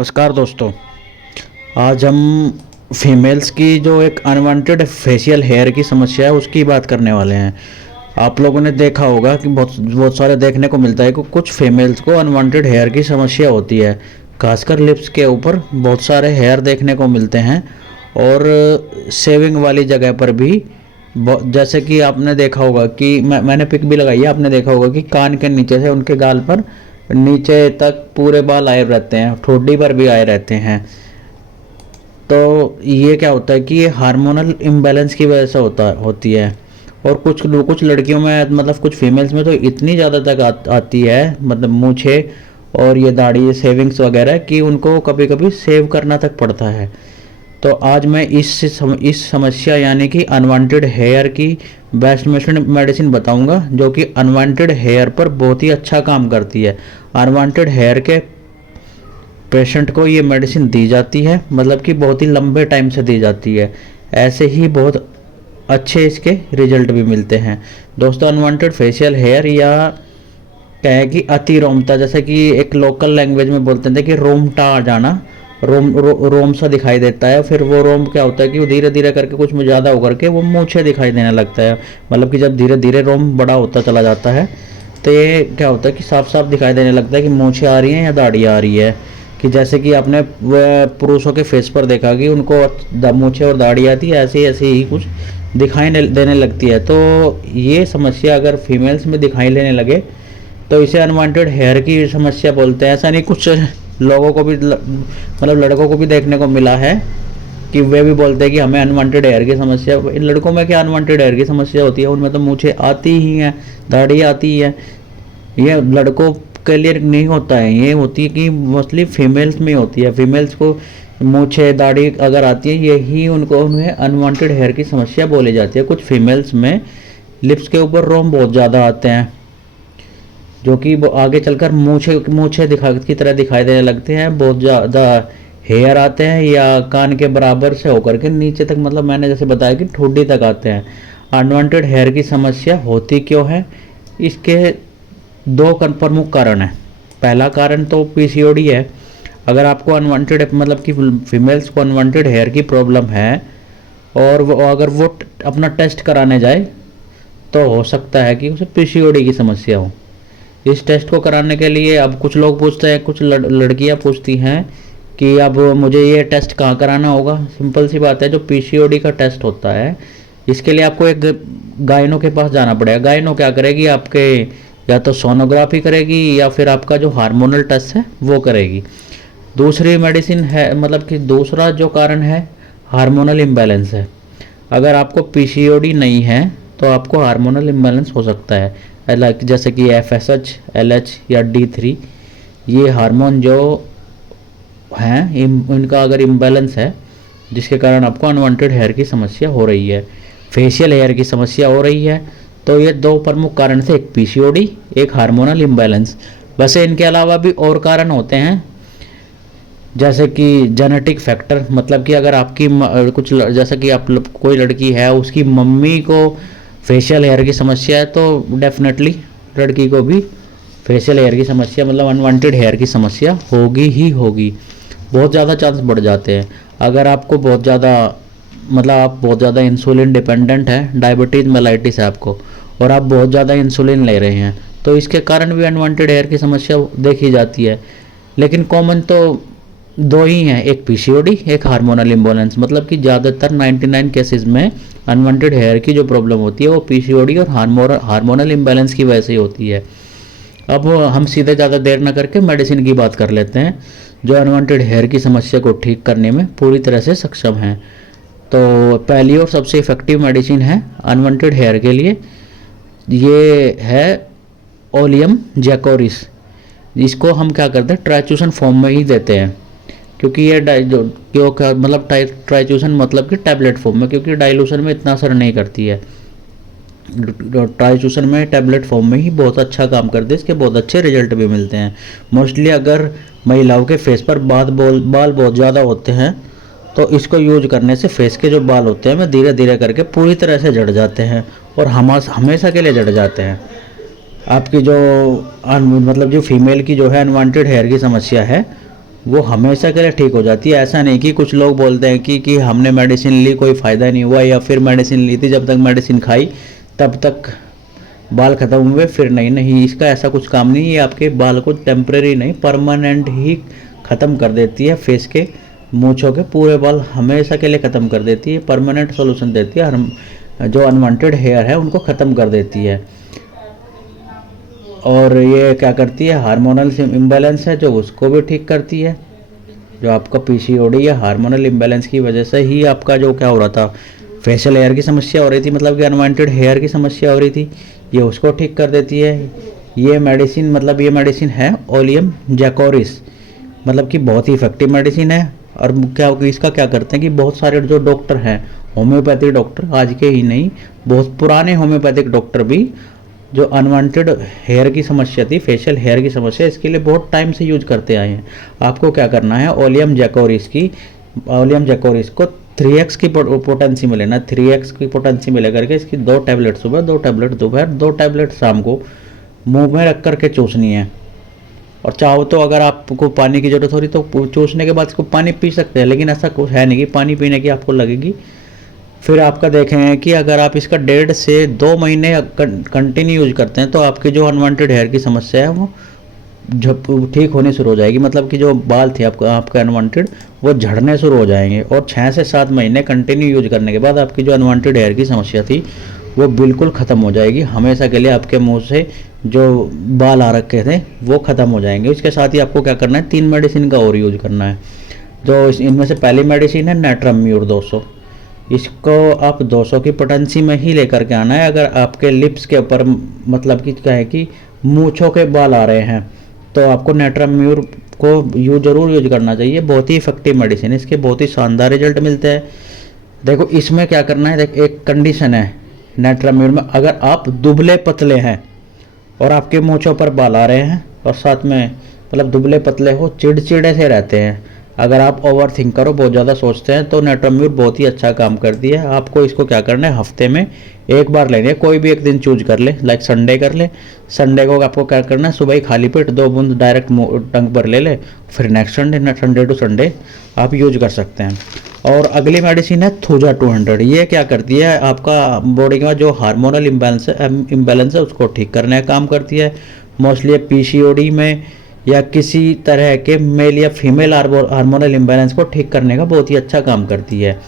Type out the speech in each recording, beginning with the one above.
नमस्कार दोस्तों। आज हम फीमेल्स की जो एक अनवांटेड फेशियल हेयर की समस्या है उसकी बात करने वाले हैं। आप लोगों ने देखा होगा कि बहुत बहुत सारे देखने को मिलता है कि कुछ फीमेल्स को अनवांटेड हेयर की समस्या होती है। खासकर लिप्स के ऊपर बहुत सारे हेयर देखने को मिलते हैं और शेविंग वाली जगह पर भी जैसे कि आपने देखा होगा कि मैंने पिक भी लगाई है। आपने देखा होगा कि कान के नीचे से उनके गाल पर नीचे तक पूरे बाल आए रहते हैं, ठोडी पर भी आए रहते हैं। तो ये क्या होता है कि ये हार्मोनल इम्बैलेंस की वजह से होती है। और कुछ लड़कियों में मतलब कुछ फीमेल्स में तो इतनी ज़्यादा तक आती है, मतलब मूछे और ये दाढ़ी सेविंग्स वगैरह कि उनको कभी कभी सेव करना तक पड़ता है। तो आज मैं इस समस्या यानी कि अनवांटेड हेयर की बेस्ट मेडिसिन बताऊंगा जो कि अनवांटेड हेयर पर बहुत ही अच्छा काम करती है। अनवांटेड हेयर के पेशेंट को ये मेडिसिन दी जाती है, मतलब कि बहुत ही लंबे टाइम से दी जाती है। ऐसे ही बहुत अच्छे इसके रिजल्ट भी मिलते हैं। दोस्तों, अनवांटेड फेशियल हेयर या कहें कि अतिरोमता, जैसे कि एक लोकल लैंग्वेज में बोलते थे कि रोमटा आ जाना, रोम सा दिखाई देता है। फिर वो रोम क्या होता है कि वो धीरे धीरे करके कुछ में ज़्यादा होकर के वो मूछे दिखाई देने लगता है। मतलब कि जब धीरे धीरे रोम बड़ा होता चला जाता है तो ये क्या होता है कि साफ साफ दिखाई देने लगता है कि मूछें आ रही हैं या दाढ़ी आ रही है। कि जैसे कि आपने पुरुषों के फेस पर देखा कि उनको मूछें और दाढ़ी आती है, ऐसे ही कुछ दिखाई देने लगती है। तो ये समस्या अगर फीमेल्स में दिखाई लेने लगे तो इसे अनवांटेड हेयर की समस्या बोलते हैं। ऐसा नहीं, कुछ लोगों को भी मतलब लड़कों को भी देखने को मिला है कि वे भी बोलते हैं कि हमें अनवांटेड हेयर की समस्या। इन लड़कों में क्या अनवांटेड हेयर की समस्या होती है, उनमें तो मूछें आती ही हैं, दाढ़ी आती है। ये लड़कों के लिए नहीं होता है, ये होती है कि मोस्टली फीमेल्स में होती है। फीमेल्स को मूछें दाढ़ी अगर आती है यही उन्हें अनवांटेड हेयर की समस्या बोली जाती है। कुछ फीमेल्स में लिप्स के ऊपर रोम बहुत ज़्यादा आते हैं जो कि वो आगे चलकर मूछे की तरह दिखाई देने लगते हैं। बहुत ज़्यादा हेयर आते हैं या कान के बराबर से होकर के नीचे तक, मतलब मैंने जैसे बताया कि ठुड्डी तक आते हैं। अनवांटेड हेयर की समस्या होती क्यों है? इसके दो प्रमुख कारण हैं। पहला कारण तो पीसीओडी है। अगर आपको अनवांटेड मतलब कि फीमेल्स को अनवांटेड हेयर की प्रॉब्लम है और अगर वो अपना टेस्ट कराने जाए तो हो सकता है कि उसे पीसीओडी की समस्या हो। इस टेस्ट को कराने के लिए अब कुछ लोग पूछते हैं, कुछ लड़कियां पूछती हैं कि अब मुझे ये टेस्ट कहाँ कराना होगा। सिंपल सी बात है, जो पीसीओडी का टेस्ट होता है इसके लिए आपको एक गायनो के पास जाना पड़ेगा। गायनो क्या करेगी, आपके या तो सोनोग्राफी करेगी या फिर आपका जो हार्मोनल टेस्ट है वो करेगी। दूसरी मेडिसिन है, मतलब कि दूसरा जो कारण है हार्मोनल इम्बैलेंस है। अगर आपको पीसीओडी नहीं है तो आपको हार्मोनल इम्बैलेंस हो सकता है, जैसे कि FSH, LH या D3। ये हार्मोन जो हैं इनका अगर इम्बैलेंस है जिसके कारण आपको अनवांटेड हेयर की समस्या हो रही है, फेशियल हेयर की समस्या हो रही है, तो ये दो प्रमुख कारण थे, एक पीसीओडी, एक हार्मोनल इम्बैलेंस। वैसे इनके अलावा भी और कारण होते हैं जैसे कि जेनेटिक फैक्टर, मतलब कि अगर आपकी कुछ जैसे कि आप कोई लड़की है उसकी मम्मी को फेशियल हेयर की समस्या है तो डेफिनेटली लड़की को भी फेशियल हेयर की समस्या मतलब अनवांटेड हेयर की समस्या होगी ही होगी। बहुत ज़्यादा चांस बढ़ जाते हैं। अगर आपको बहुत ज़्यादा मतलब आप बहुत ज़्यादा इंसुलिन डिपेंडेंट है, डायबिटीज़ मेलाइटिस है आपको और आप बहुत ज़्यादा इंसुलिन ले रहे हैं तो इसके कारण भी अनवांटेड हेयर की समस्या देखी जाती है। लेकिन कॉमन तो दो ही हैं, एक पीसीओडी, एक हार्मोनल इम्बैलेंस। मतलब कि ज़्यादातर 99 केसेस में अनवांटेड हेयर की जो प्रॉब्लम होती है वो पीसीओडी और हार्मोनल इम्बैलेंस की वजह से होती है। अब हम सीधे ज़्यादा देर न करके मेडिसिन की बात कर लेते हैं जो अनवांटेड हेयर की समस्या को ठीक करने में पूरी तरह से सक्षम है। तो पहली और सबसे इफ़ेक्टिव मेडिसिन है अनवांटेड हेयर के लिए, ये है ओलियम जैकोरिस। इसको हम क्या करते हैं, ट्राइचूसन फॉर्म में ही देते हैं क्योंकि ये मतलब ट्राइचूसन मतलब कि टैबलेट फॉर्म में, क्योंकि डाइल्यूशन में इतना असर नहीं करती है। ट्राइचूसन में टैबलेट फॉर्म में ही बहुत अच्छा काम करते हैं, इसके बहुत अच्छे रिजल्ट भी मिलते हैं। मोस्टली अगर महिलाओं के फेस पर बाल बहुत ज़्यादा होते हैं तो इसको यूज करने से फेस के जो बाल होते हैं वे धीरे धीरे करके पूरी तरह से झड़ जाते हैं और हमेशा के लिए झड़ जाते हैं। आपकी जो मतलब जो फीमेल की जो है अनवांटेड हेयर की समस्या है वो हमेशा के लिए ठीक हो जाती है। ऐसा नहीं कि कुछ लोग बोलते हैं कि हमने मेडिसिन ली कोई फ़ायदा नहीं हुआ, या फिर मेडिसिन ली थी जब तक मेडिसिन खाई तब तक बाल ख़त्म हुए फिर नहीं। नहीं, इसका ऐसा कुछ काम नहीं है। ये आपके बाल को टेम्परेरी नहीं, परमानेंट ही ख़त्म कर देती है। फेस के, मूँछों के पूरे बाल हमेशा के लिए ख़त्म कर देती है। परमानेंट सॉल्यूशन देती है। जो अनवांटेड हेयर है उनको ख़त्म कर देती है। और ये क्या करती है, हार्मोनल इम्बैलेंस है जो उसको भी ठीक करती है। जो आपका पीसीओडी या हार्मोनल इम्बैलेंस की वजह से ही आपका जो क्या हो रहा था, फेशियल हेयर की समस्या हो रही थी, मतलब कि अनवांटेड हेयर की समस्या हो रही थी, ये उसको ठीक कर देती है। ये मेडिसिन, मतलब ये मेडिसिन है ओलियम जैकोरिस, मतलब कि बहुत ही इफेक्टिव मेडिसिन है। और क्या इसका क्या करते हैं कि बहुत सारे जो डॉक्टर हैं, होम्योपैथिक डॉक्टर, आज के ही नहीं, बहुत पुराने होम्योपैथिक डॉक्टर भी जो अनवांटेड हेयर की समस्या थी, फेशियल हेयर की समस्या, इसके लिए बहुत टाइम से यूज करते आए हैं। आपको क्या करना है, ओलियम जैकोरिस को 3x की पोटेंसी में लेना। 3x की पोटेंसी में लेकर के इसकी 2 टैबलेट सुबह, 2 टैबलेट दोपहर, 2 टैबलेट शाम को मुंह में रख करके चूसनी है। और चाहो तो अगर आपको पानी की ज़रूरत हो रही तो चूसने के बाद इसको पानी पी सकते हैं, लेकिन ऐसा कुछ है नहीं कि पानी पीने की आपको लगेगी। फिर आपका देखें कि अगर आप इसका 1.5 से 2 महीने कंटिन्यू यूज करते हैं तो आपकी जो अनवांटेड हेयर की समस्या है वो जब ठीक होनी शुरू हो जाएगी। मतलब कि जो बाल थे आपके अनवांटेड, वो झड़ने शुरू हो जाएंगे। और 6 से 7 महीने कंटिन्यू यूज करने के बाद आपकी जो अनवांटेड हेयर की समस्या थी वो बिल्कुल ख़त्म हो जाएगी। हमेशा के लिए आपके मुंह से जो बाल आ रखे थे वो ख़त्म हो जाएंगे। उसके साथ ही आपको क्या करना है, 3 मेडिसिन का और यूज करना है। जो इनमें से पहली मेडिसिन है नेट्राम्यूर 200। इसको आप 200 की पोटेंसी में ही लेकर के आना है। अगर आपके लिप्स के ऊपर, मतलब कि क्या है कि मूँछों के बाल आ रहे हैं, तो आपको नेट्राम्यूर को जरूर यूज करना चाहिए। बहुत ही इफेक्टिव मेडिसिन है, इसके बहुत ही शानदार रिजल्ट मिलते हैं। देखो इसमें क्या करना है, एक कंडीशन है नेट्राम्यूर में, अगर आप दुबले पतले हैं और आपके मूँछों पर बाल आ रहे हैं और साथ में मतलब दुबले पतले हो, चिड़चिड़े से रहते हैं, अगर आप ओवर थिंक करो, बहुत ज़्यादा सोचते हैं, तो नेट्राम्यूर बहुत ही अच्छा काम करती है। आपको इसको क्या करना है, हफ्ते में एक बार लेनी है। कोई भी एक दिन चूज कर ले, लाइक संडे कर ले। संडे को आपको क्या करना है, सुबह ही खाली पेट 2 बूंद डायरेक्ट टंग पर ले ले, फिर नेक्स्ट संडे टू संडे आप यूज कर सकते हैं। और अगली मेडिसिन है थूजा 200। ये क्या करती है, आपका बॉडी का जो हार्मोनल इम्बैलेंस है उसको ठीक करने का काम करती है। मोस्टली पीसीओडी में या किसी तरह के मेल या फीमेल हार्मोनल इम्बैलेंस को ठीक करने का बहुत ही अच्छा काम करती है।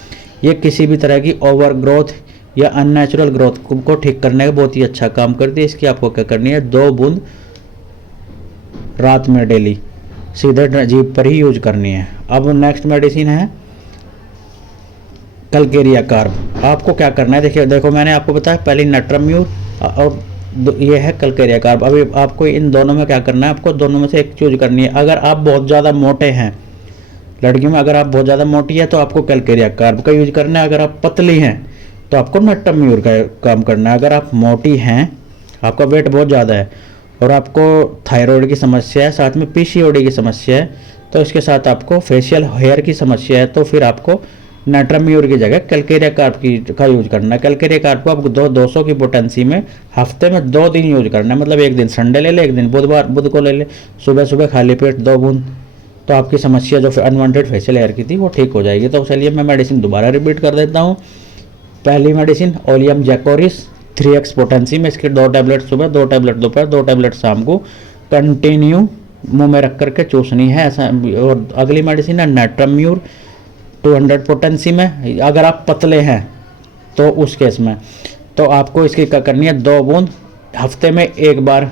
ये किसी भी तरह की ओवर ग्रोथ या अननेचुरल ग्रोथ को ठीक करने का बहुत ही अच्छा काम करती है। इसकी आपको क्या करनी है, 2 बूंद रात में डेली सीधे जीभ पर ही यूज करनी है। अब नेक्स्ट मेडिसिन है कलकेरिया कार्ब। आपको क्या करना है, देखो मैंने आपको बताया पहले नेट्राम्यूर और ये है कलकेरिया कार्ब। अभी आपको इन दोनों में क्या करना है, आपको दोनों में से एक चूज करनी है। अगर आप बहुत ज़्यादा मोटे हैं, लड़कियों में अगर आप बहुत ज़्यादा मोटी है तो आपको कलकेरिया कार्ब का यूज करना है। अगर आप पतली हैं तो आपको नेट्राम्यूर का काम करना है। अगर आप मोटी हैं, आपका वेट बहुत ज़्यादा है और आपको थायराइड की समस्या है, साथ में पीसीओडी की समस्या है, तो इसके साथ आपको फेशियल हेयर की समस्या है, तो फिर आपको नेट्राम्यूर की जगह कलकेरिया कार्ब का यूज करना है। कलकेरिया कार्ब को आपको 200 की पोटेंसी में हफ्ते में 2 दिन यूज करना है। मतलब एक दिन संडे ले ले, एक दिन बुध को ले ले, सुबह सुबह खाली पेट 2 बूंद, तो आपकी समस्या जो अनवांटेड फेशियल हेयर की थी वो ठीक हो जाएगी। तो चलिए मैं मेडिसिन दोबारा रिपीट कर देता हूँ। पहली मेडिसिन ओलियम जैकोरिस 3x पोटेंसी में, इसके 2 टैबलेट सुबह, 2 टैबलेट दोपहर, 2 टैबलेट शाम को कंटिन्यू मुंह में रख करके चूसनी है ऐसा। और अगली मेडिसिन है नेट्राम्यूर 200 पोटेंसी में। अगर आप पतले हैं तो उस केस में तो आपको इसकी क्या करनी है, 2 बूंद हफ्ते में एक बार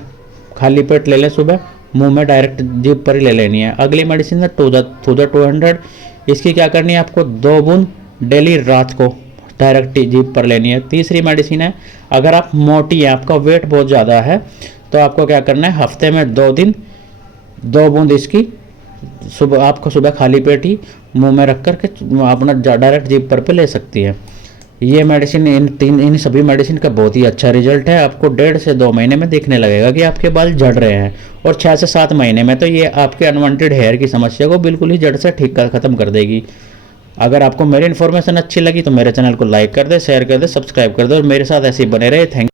खाली पेट ले लें, सुबह मुंह में डायरेक्ट जीभ पर ही ले लेनी है। अगली मेडिसिन है थूजा 200। इसकी क्या करनी है, आपको 2 बूंद डेली रात को डायरेक्ट जीभ पर लेनी है। तीसरी मेडिसिन है, अगर आप मोटी हैं, आपका वेट बहुत ज़्यादा है, तो आपको क्या करना है, हफ्ते में 2 दिन 2 बूंद इसकी सुबह खाली पेट ही मुंह में रख कर के अपना डायरेक्ट जीभ पर पे ले सकती है। ये मेडिसिन इन सभी मेडिसिन का बहुत ही अच्छा रिजल्ट है। आपको 1.5 से 2 महीने में दिखने लगेगा कि आपके बाल झड़ रहे हैं, और 6 से 7 महीने में तो ये आपके अनवांटेड हेयर की समस्या को बिल्कुल ही जड़ से ठीक कर खत्म कर देगी। अगर आपको मेरी इन्फॉर्मेशन अच्छी लगी तो मेरे चैनल को लाइक कर दे, शेयर कर दे, सब्सक्राइब कर दे और मेरे साथ ऐसे ही बने रहे। थैंक